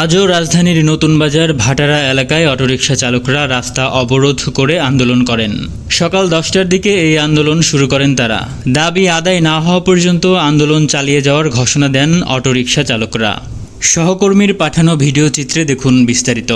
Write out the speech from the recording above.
আজও রাজধানীর নতুন বাজার ভাটারা এলাকায় অটোরিকশা চালকরা রাস্তা অবরোধ করে আন্দোলন করেন। সকাল 10টার দিকে এই আন্দোলন শুরু করেন তারা। দাবি আদায় না হওয়া পর্যন্ত আন্দোলন চালিয়ে যাওয়ার ঘোষণা দেন অটোরিকশা চালকরা। সহকর্মীর পাঠানো ভিডিও চিত্রে দেখুন বিস্তারিত।